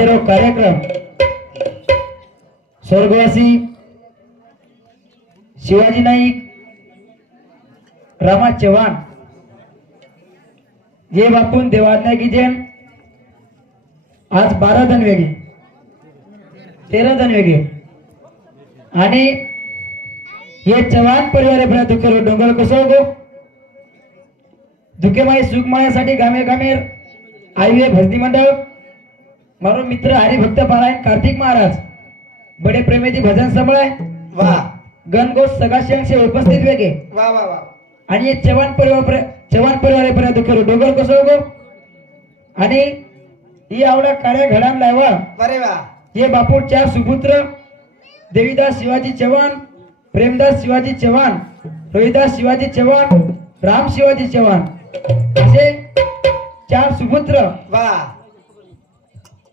आजरो कार्यक्रम स्वर्गवासी शिवाजी नाईक रामा चव्हाण ये बापून देवाज्ञा की जैन आज 12 जण वेगळे 13 जण वेगळे आणि ये चव्हाण परिवार आपल्या दुःखर डोंगर कसो गो दुखेमाई सुखमायासाठी गामे गामे आईवे भजनी मंडळ मारो मित्र हरिभक्त पारायण कार्तिक महाराज बडे प्रेमेची भजन संभळाय वाह गणगोष सगाशे उपस्थित वेगे वाह वाह वाह आणि ये चव्हाण परिवार पर्यंत दुःखर डोंगर कसो गो आणि ही आवडा कार्य घडाम लावा अरे वाह ये बापू 4 सुपुत्र देवीदास शिवाजी चव्हाण प्रेमदास शिवाजी चव्हाण रोहिदास शिवाजी चव्हाण राम शिवाजी चव्हाण असे 4 सुपुत्र वाह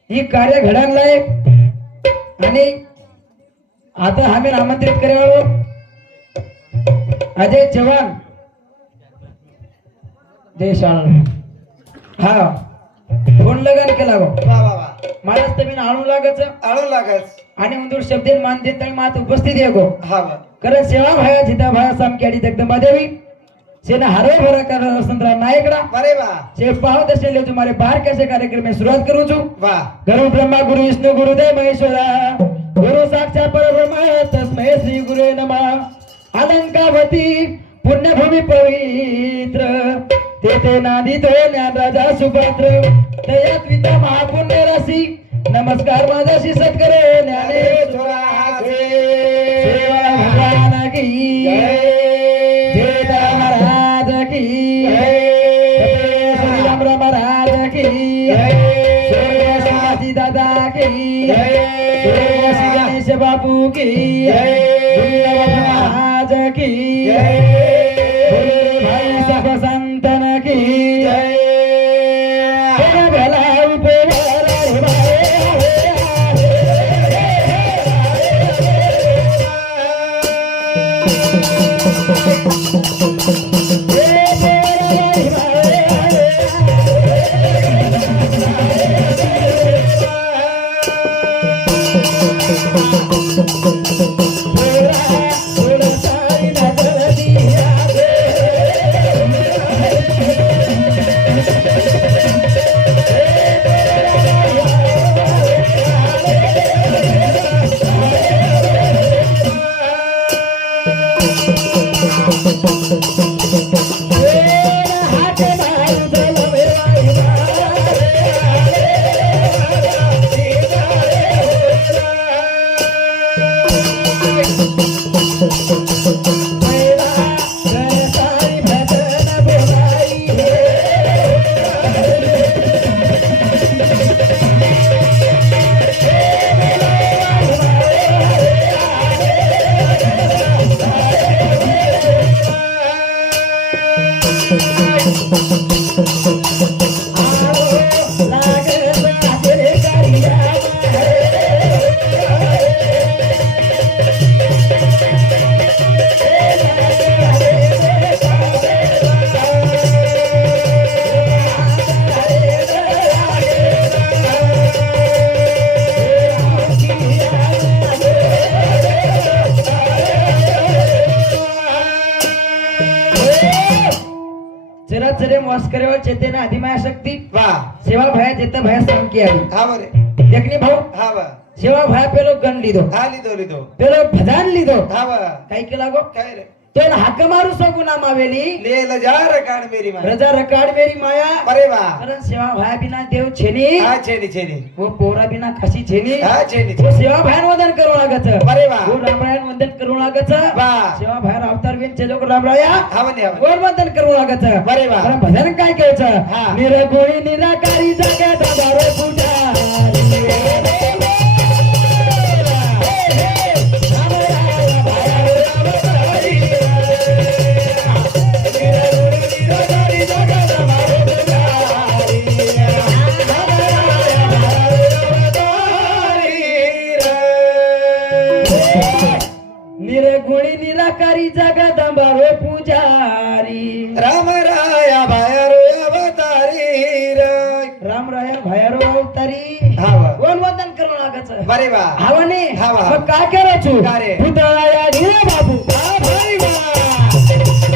ही कार्य घडांलाय आणि आता आम्ही आमंत्रित करावं अजय चव्हाण देशाळ हा फोन लगन केला गो वाह वाह वाह महाराज तुम्ही आणू लागच आणि उंदूर शब्देन मान देत आणि मात उपस्थित आहे गो हा वाह कारण सेवा भाया जिता भाया सामक्याडी जगदंबा देवी सेना हरो भरा कर वसंतराव नायकडा अरे वाह से पाव दशले तुम्हारे बाहर कैसे कार्यक्रम में शुरुआत करू छु वाह गुरु ब्रह्मा गुरु विष्णु गुरुदेव महेश्वरा गुरु साक्षात परब्रह्म तस्मै श्री गुरुवे नमः अलंकावती पुण्यभूमी पवित्र तेथे नांदितो ज्ञान राजा सुपात्र तयात विद्या महापुण्य राशी नमस्कार माझ्याशी सत्करे ज्ञानेश्वरा सेवा भगवान की जय महाराज की श्रीराम महाराज की शिवाजी दादा की गणेश बापू की महाराज की भाई सब संतन की भला चेतना अधिमाया शक्ती वाह सेवा भया जेता भया सम किया हा बरे देखनी भाऊ हा वाह सेवा भया पेलो गण लीधो हा लीधो पेलो भजन लीधो हा वाह काय केला गो काय रे तेन हाक मारू सकू ना मावेली ले लजा रकाड मेरी माया रजा रकाड मेरी माया अरे वाह कारण सेवा भया बिना देव छेनी हा छेनी वो पोरा बिना खासी छेनी हा छेनी वो सेवा भयान वंदन करू लागत अरे वाह वो रामरायण वंदन करू लागत वाह सेवा भया अवतार बिन चलो रामराया हा वंदे गोड वंदन करू लागत अरे वाह कारण भजन काय केचं हा निरगुणी निराकारी जगत बारे पूजा निरगुणी निराकारी जगदंबा रो पुजारी राम राया भाया रो अवतारी राम राया भैरो अवतारी हा वाह कोण बरे वा हावाने हा वा. मग काय करायचो का रे? पुतळा या रे बाबू हा भाई वा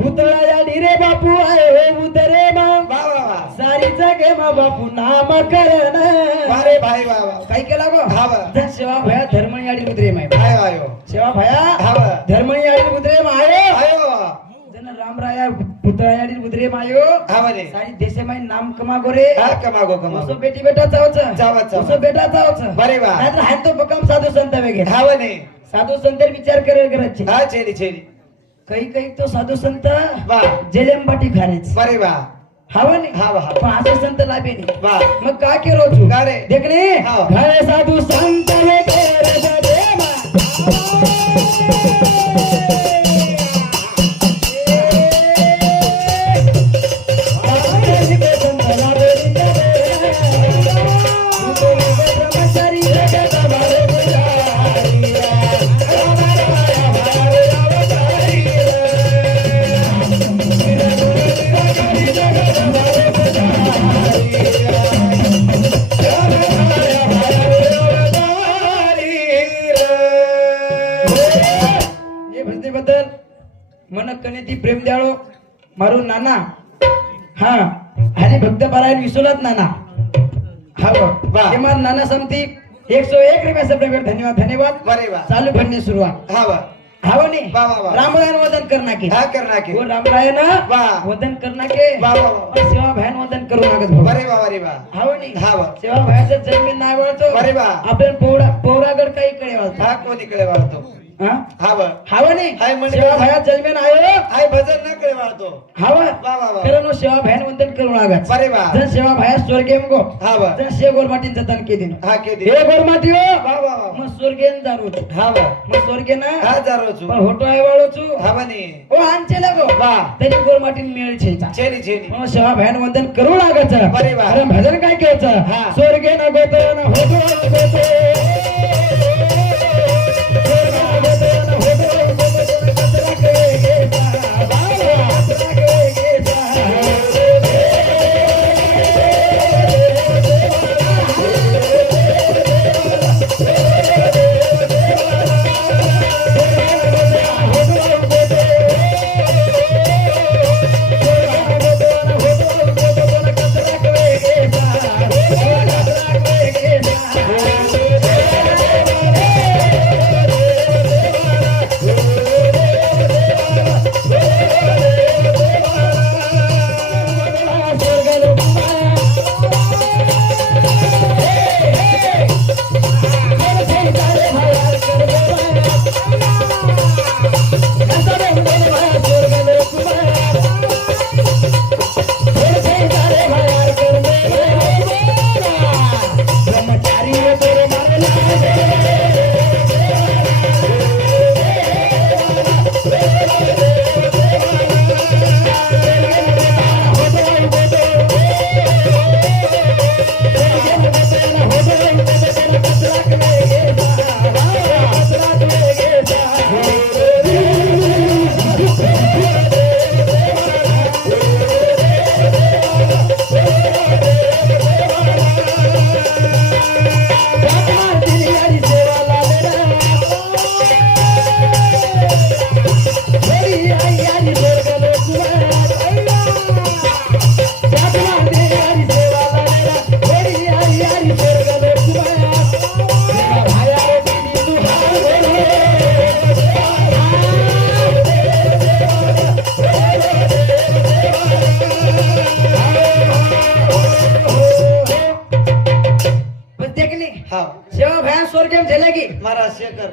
बापू आहे उतरे मा वा वा वा सारीचा गे मा बापू नामकरण अरे भाई वा वा काय केला गो हा वा. तर सेवा भया धर्मणी आडी उतरे माय आयो आयो सेवा भया हा वा. धर्मणी आडी उतरे माय आयो जन रामराया पुतळा आडी उतरे मायो हा बरे सारी देशे माय नाम कमा गोरे हा कमागो उसो कमागो बेटी बेटा चावच चावच. उसो बेटा चावच बरे वा नाहीतर हाय तो बकम साधू संत वगैरे हा वने साधू संत विचार करे करायचे हा छेडी छेडी काही काही तो साधू संत वा जेलेंबाटी खाण्याच बरे वा हवा नाही हा वा पण असे संत लाभे नाही वा मग काय केलो तू का रे? देखणे हा. घरे साधू संत वगैरे देवा એ ભક્તિ બદલ મને કનેથી પ્રેમ દ્યાળો મારું નાના હા હારી ભક્ત પરાયણ વિશ્વનાથ નાના હા વાહ. એ મારા નાના સમથી 101 રૂપિયા સબ્સ્ક્રાઇબર ધન્યવાદ ધન્યવાદ बरे वा चालू भरणे सुरुवात हा वा हाव नाही वा वा वा रामरायन वदन करना के हा करना के वो रामरायन वाह. वदन करना के वा वा वा और सेवा भयान वदन करू लागत भाऊ बरे वा बरे वा हाव नाही हा वा सेवा भयाचं जमीन नाही वळतो बरे वा आपल्याला पौरागड काही कडे वळतो हा कोणी कडे वाळतो हा हा वा हाव नाही हाय म्हणजे सेवा भया जलमेन आयो हाय भजन न कडे वाळतो हाव वा वा वा कारण सेवा भयान वंदन करू लागत बरे वा जन सेवा भया स्वर्गे मगो हा वा जन शे गोरमाटीन जतन के दिन हा के दे हे गोरमाटी हो वा वा वा मग स्वर्गेन जारू हा वा मग स्वर्गे ना हा जारो छु पण होटो आहे वाळो छु हा बने ओ आंचे लगो वा तरी गोरमाटीन मेळ छेचा छेडी छेडी मग सेवा भयान वंदन करू लागत बरे वा. अरे भजन काय केचं हा. स्वर्गे न गोतो न होतो गोतो हा सेवा भयान स्वर्गेम झाले की महाराज शेखर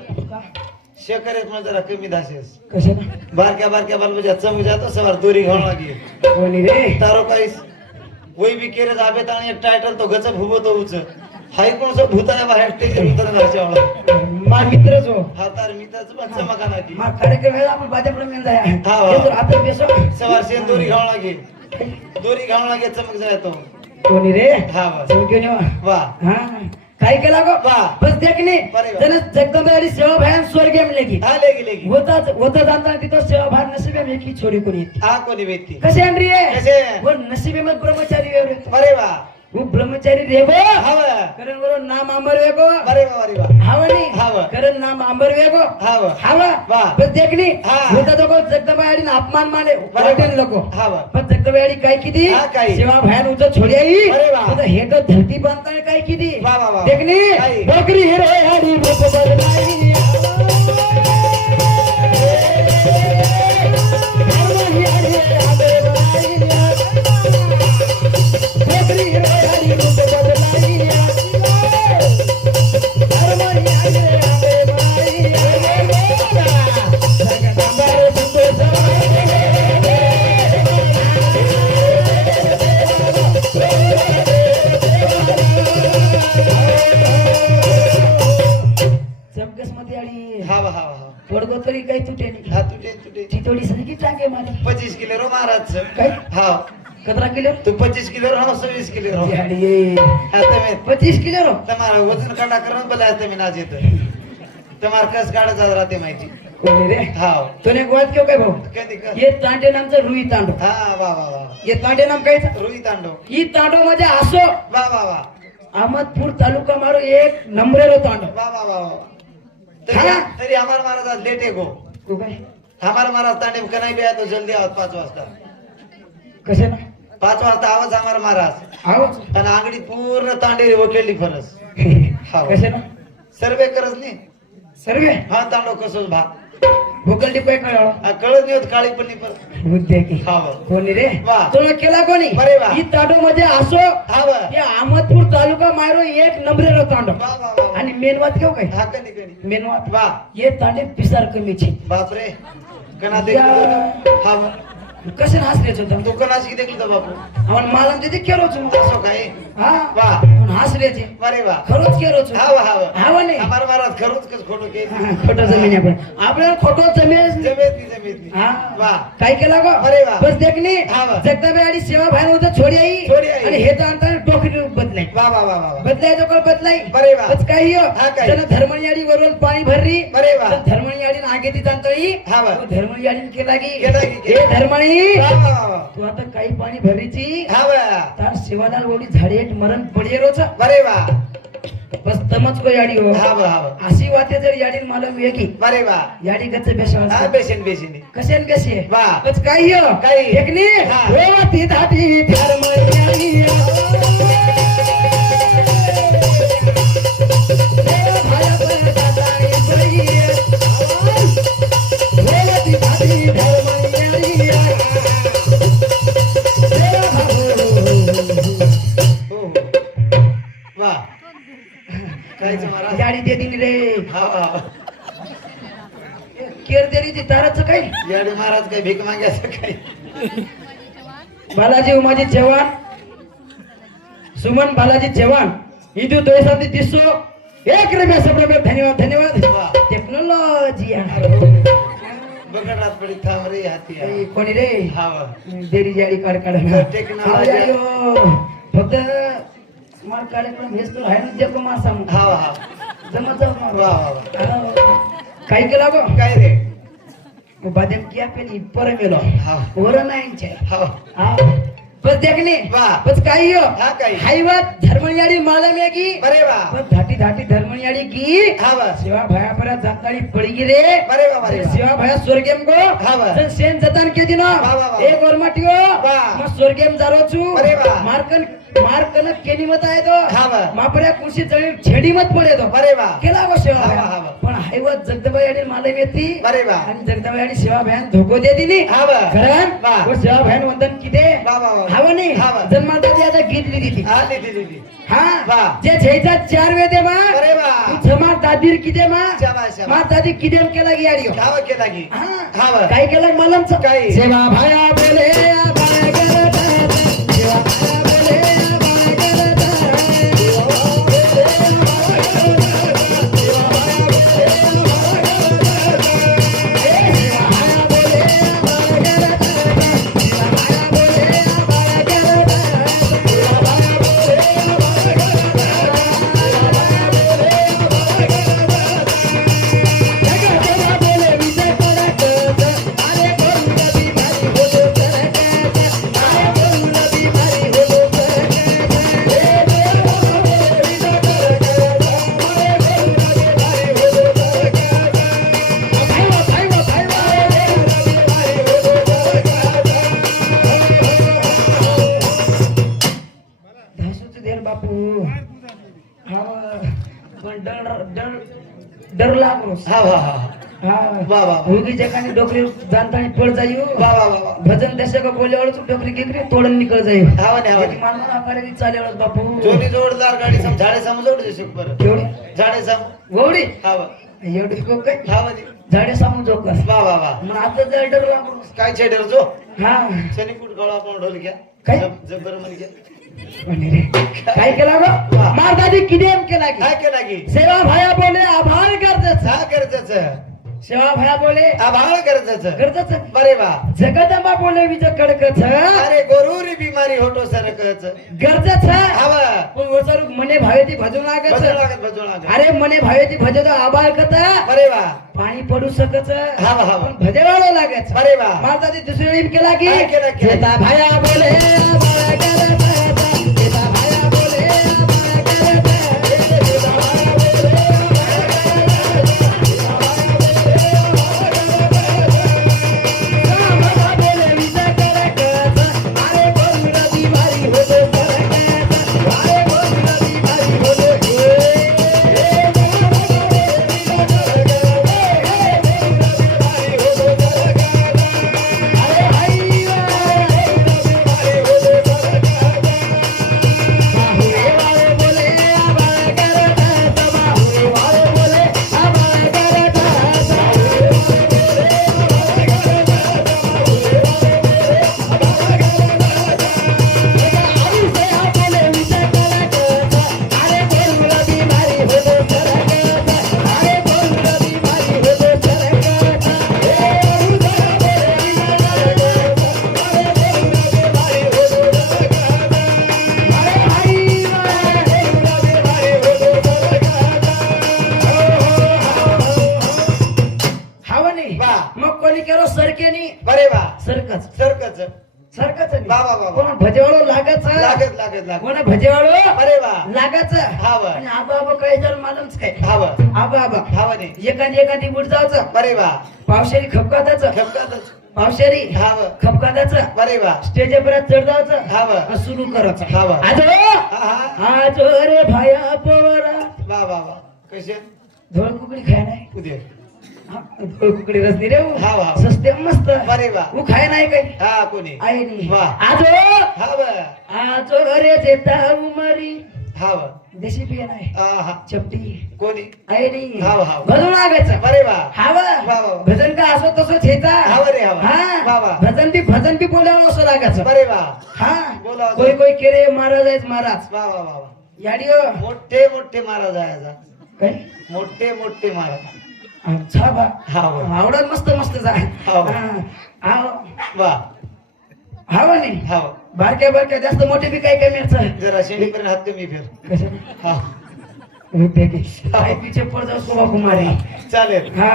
शेकरेत मग जरा कमी दासेस कसे ना बारक्या बारक्या बालबजा चमक जातो सवार दोरी घालून लागे कोणी रे तारो काहीच वही बी केरे जाबेत आणि एक टायटल तो गच भुबो तो उच हाय कोण सो भूताय बाहेर टेके उतर नाच्यावला मा मित्रच हो हा तार मित्राचं पण चमका नाकी मा कार्यक्रम आहे आपण बाजारकडे मिळून जाय हा. हे तर आता बेसो सवार शेन दोरी घालून लागे दोरी घालून लागे चमक जाय तो कोणी रे हा बस चौकी ने वा हा काय केला गो वा. बस देखणे बरे वा. जन जगदंबेवाडी सेवा भयान स्वर्ग गेली हा लेगी लेगी होता जाणता तिथं सेवा भार नशिबे में की छोरी कोणी येते. हा कोणी व्यक्ती कसे आणरी कसे? वो नशिबे में ब्रह्मचारी वेगो बरे वा वो ब्रह्मचारी रेगो हाव कारण बरो नाम आंबर वेगो बरे वा हावनी हाव. कारण नाम आंबर वेगो हाव हावा वा. बस देखणी हा. होता तो जगदंबेवाडी अपमान माने वाटेन लोको हाव पण जगदंबेवाडी काय किती हा, काय? सेवा भयान उच छोडी आई अरे वा. आता हे तर धरती बांधताय काय किती वा, वा, वा. देखणी काय? बकरी हिरे हाडी रूप बदलाई चमकस मध्ये आणि हाव हाव हाव थोडं तरी काही तुटे नाही हा तुटे ती थोडी सनकी टाके मारी 25 किलो रो महाराज काय? हाव कतरा किलो तू 25 किलो रो 26 किलो रो आणि आता मी 25 किलो रो તમારા વજન કાઢા કરવા બોલા તમે ના જેતો તમાર કસ કાઢા જાત રાતે માહિતી कोणी रे हाव तूने एक बात क्यों काय भाऊ कधी कर ये तांडे नामचं रुई तांडो हा वा वा वा ये तांडे नाम काय रुई तांडो ही तांडो मध्ये असो वा वा वा अहमदपूर तालुका मारो एक नंबरेरो तांडो वा वा वा वा हा? तरी हमार महाराज आज लेट है गो तू काय हमार महाराज तांडे कनाई बी तो जल्दी आवत 5 वाजता कसे ना 5 वाजता आवाज हमार महाराज आहो आणि आंगडी पूर्ण तांडे वकेली फरस हाव. कसे ना सर्वे करस नी सर्वे हा तांडो कसोच भा भोकलडी पाय कळावा कळत नाही होत काळी पण नाही पर मुद्दे की हाव कोणी रे वा. तुला केला कोणी बरे वा. ही तांडो मध्ये असो हाव हे अहमदपूर तालुका मारो एक नंबरेरो तांडो वा वा वा आणि मेन वात केव काय हा कधी कधी मेन वात वा ये तांडे पिसार कमी छे बापरे कना या. देखलो हा कसे हासलेच होता तू कनाशी देखलो तो बापू ಅವನ್ ಮಾಲಂತಿದ್ದೆ ಕೇಳೋಚು असो काय हा वा ಅವನ್ ಹಾಸ್ರೇಚೆ अरे वा खरोच केरोचु हाव हाव हावने हमार महाराज खरोच कस खोटो के खोटो जमीन आपण आपल्याला खोटो जमीन जमेत नी हा वा काय केला गो अरे वा. बस देखनी हाव. जगदंबे आणि सेवा भान होतं छोडी छोडी आई आई. आणि हे तर अंतर डोकी बदलाय वा वा वा वा बदलाय तो कोण बदलाई अरे वा. बस काही हो हा काय? जन धर्मयाडी वरून पाणी भरली अरे वा. धर्मयाडी आगे ती जाणतळी हा वा. धर्मयाडी केला की केला की, हे धर्मणी वा वा वा वा तू आता काही पाणी भरीची हा वा तार सेवादार ओढी झाडे मरण पडे रोच अरे वा बस तमच को याडी हो हा वा हा वा अशी वाते जर याडी मला वेगी अरे वा याडी गच्च बेसवा हा बेसन कसे न कसे वा. बस काही हो काही. एकनी हा. हो ती धाटी धर्मयाडी हो हो वा कायच महाराज याडी दे दिन रे हा वा केर देरी ती ताराच काय याडे महाराज काय भीक मागायचं काय बालाजी उमाजी चव्हाण सुमन बालाजी चव्हाण इदू दोसांती दिसो एक रुपया सब धन्यवाद धन्यवाद वा. टेक्नॉलॉजी बघत पडी थांब रे हाती कोणी रे हा वा देरी जाडी काढ काढ टेक्नॉलॉजी. फक्त स्मार्ट कार्यक्रम हेच तर आहे ना जे मार सांग हा हा जमत वा वा वा काही केला गो काय रे बादेम किया पेन पर मेलो हा वर नाही हा हा बस देखने वा. बस काही हो हा काही. हाईवात धर्मयाडी मालम है की अरे वा बस धाटी धाटी धर्मयाडी की हा वा सेवा भया पर जाताड़ी पड़ी गिरे अरे वा अरे वा सेवा भया स्वर्गेम को हा वा. जन सेन जतान के दिनो वा, वा, वा. एक और मटियो वा. म स्वर्गेम जारो छु अरे वा. मार्कन केनी मत आए तो हा वा. मापऱ्या कुशी जळी छेडी मत पडे तो अरे वा केला गो सेवा हा वा, भया. हा वा. पण ऐवत जगदबाई आणि मला येते बरे बा आणि जगदबाई आणि शिवा भयान धोको दे दिली हा बा खरं बा. व शिवा भयान वंदन किती बा बा बा. हवं नाही हा बा. जन्माला ती आता गीत लिहिली हा लिहिली हा बा. जे छेचा 4 वेदे मा बरे बा तू जमा दादीर किती मा शाबास शाबास मा दादी किती केला गाडी गाव केला की हा हा बा काय केलं मलमच काय? सेवा भाया बोले आभाळ करत सेवा भाया बोले आभाळ करत बापू हा पण डर लागलो हा हा हा हा वा वा उगी जगाने डोकरी जाणतानी पळ जाईयो वा वा वा भजन दशक बोल्यावर डोकरी गिकरी तोडून निकळ जाईयो हा म्हणे हा म्हणे मानला आकाराने चालेवळ बापू जोनी जोडदार गाडी सम झाडे समजवड दे शुक पर एवढी झाडे सम गोडी हा वा एवढी को काय हा म्हणे झाडे सामू जोकस वा वा वा मग आता जर डर लागलो काय छेडर जो हा शनी कुठ गळा आपण ढोल घ्या काय? जबर म्हणे घ्या म्हणे रे काय केला गो मार दादी किदेम केला की काय केला की सेवा भाया बोले आभार करतच हा करतच सेवा भाया बोले आभाळ करतच करतच बरे वा जगदंबा बोले विज कडकच अरे गोरुरी बिमारी होतो सरकच गरजच हवा पण वसर मने भावे ती भजू लागत बजू लागत अरे मने भावे ती भजत आबाळ कथा बरे वा पाणी पडू सकच हवा हवा पण भजेवाळो लागत बरे वा मारता ती दुसरी वेळी केला की काय केला की? जेता भाया बोले आभाळ करत जेता भाया बोले आभाळ करत जेता भाया बोले रामा बोले विज कडकच अरे बोल बिमारी होतो सरकच अरे बोल बिमारी होतो वा. मग कोणी केलो सरकेनी बरे वा सरकच सरकच सरकच वा वा वा कोण भजेवाळो लागच लागत लागत लागत कोण भजेवाळो बरे वा लागच हा वा आणि आबा आबा काय जर मालूमच काय हवा आबा आबा हवा नाही एखादी बुट जायचं बरे वा पावशेरी खपकाताच खपकातच पावशेरी हवा खपकाताच बरे वा स्टेज परत चढ जायचं हवा सुरू करायचं हवा आज हा हा आज रे भाया पोरा वा वा वा कसे धोळ कुकडी खाय नाही उद्या धोळ कुकडी रसनी रे हा वा सस्ते मस्त बरे वा उ खाय नाही काही हा कोणी आई नाही वा. आज हवा आज रे जेता उमरी हवा देशी बिया नाही हा चपटी कोणी आई नाही हाव, हाव. भजन लागायचं बरे वा हावा वा, वा. भजन का असो तसंच हेता हाव रे, हाव. वा, वा. भजन बी बोलावं असं लागायचं बरे वा हा बोलावं. कोई कोई केरे महाराज आहेत महाराज वा वा वा वा याडिओ मोठे मोठे महाराज आहे काय मोठे मोठे महाराज अच्छा बा हाव आवडत मस्त मस्त जा हाव. वा हाव नाही हाव बारक्या बारक्या जास्त मोठे बी काय काय मिळतं जरा शेंडीपर्यंत हात कमी फेर कसं हा काय पिछे पड जाऊ शोभा कुमारी चालेल हा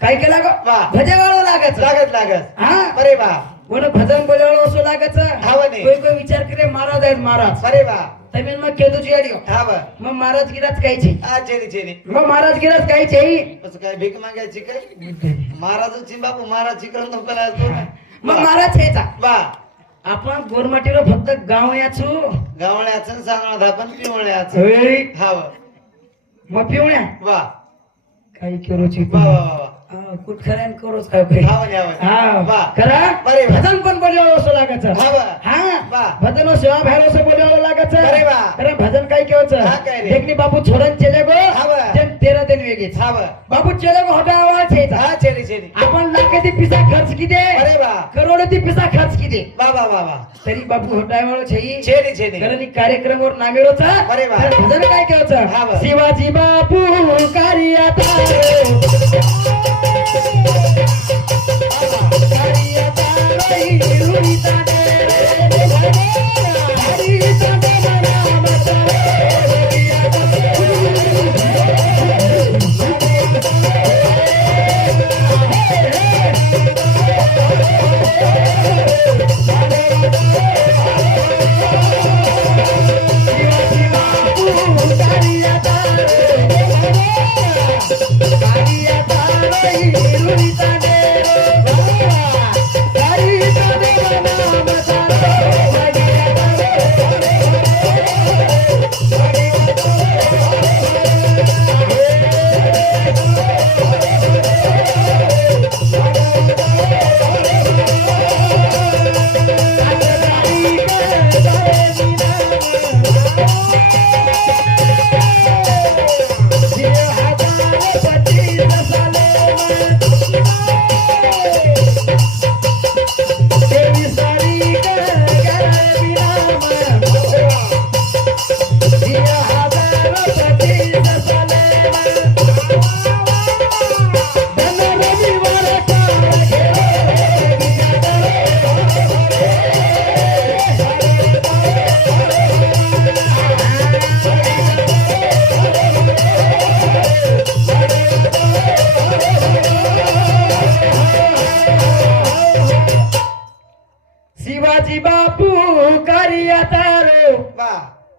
काय केला ग वा. भजेवाळो लागायचं लागत लागत हा बरे वा कोण भजन बोलावं असं लागायचं हाव नाही. कोई कोई विचार करे महाराज आहेत महाराज बरे वा तमिल मग केदूची अडिओ हाव मग महाराज गिराच कायची हा चेनी चेनी मग महाराज गिराच कायची असं काय भीक मागायची काय महाराजची बापू महाराज चिकन नको असतो मग महाराज यायचा वा आपण गोरमाटीला फक्त गाव याचू गावळ्याचं सांगणार आपण पिवळ्याचं हाव मग पिवण्या वा काही करूची वा वा वा वा. कुठ खऱ्यान करूच काय काही हा म्हणे, हा म्हणे. हा वा. खरा बरे वा. भजन पण बोलावं असं लागायचं हा वा. हा वा. भजन सेवा बाहेर असं बोलावं लागायचं बरे वा. खरं भजन काय हा केवायचं काय रे? देखणी बापू छोडन चले गो हा वा. जन तेरा दिन वेगेच हा वा. बापू चले गो होता आवाज यायचा हा चेली चेली. आपण लाखाची पिसा खर्च किती अरे वा. करोडची पिसा खर्च किती वा वा वा वा. तरी बापू होटायवळ छई चेली चेली. कारण कार्यक्रमावर नामेरोचा अरे वा. भजन काय हा केवायचं वा. शिवाजी बापू कार्याता शिवाजी बापू कार्यातारो वा.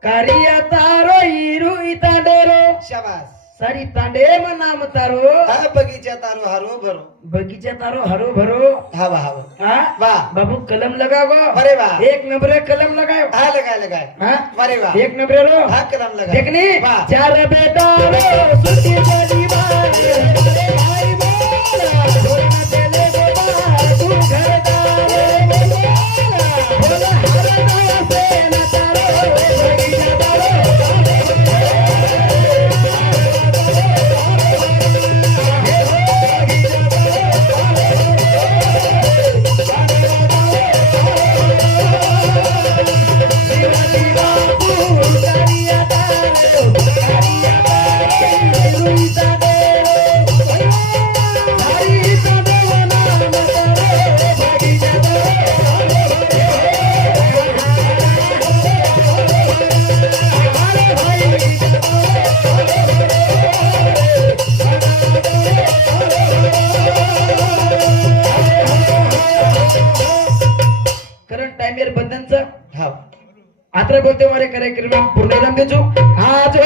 कार्यातारो हिरू इतांडेरो शाबास. सारी तांडे म नाम तारो हा बगीचा तारो हारो भरो. बगीचा तारो हरो भरो हा वा हा वा. हाँ वा. बाबू कलम लगाओ अरे वा. एक नंबर कलम लगाओ हा लगाय लगाय. हाँ अरे वा. एक नंबर रो हा कलम लगाय. देखनी वा. चार बेटा रो सुती परिवार भाई बोला ढोलना चले गोपाल तू घरदार बोला हरना से न तारो बगीचा तारो करंट टाइम बंधनचं हा. आता बोलते मारे कार्यक्रम पूर्ण देजो आज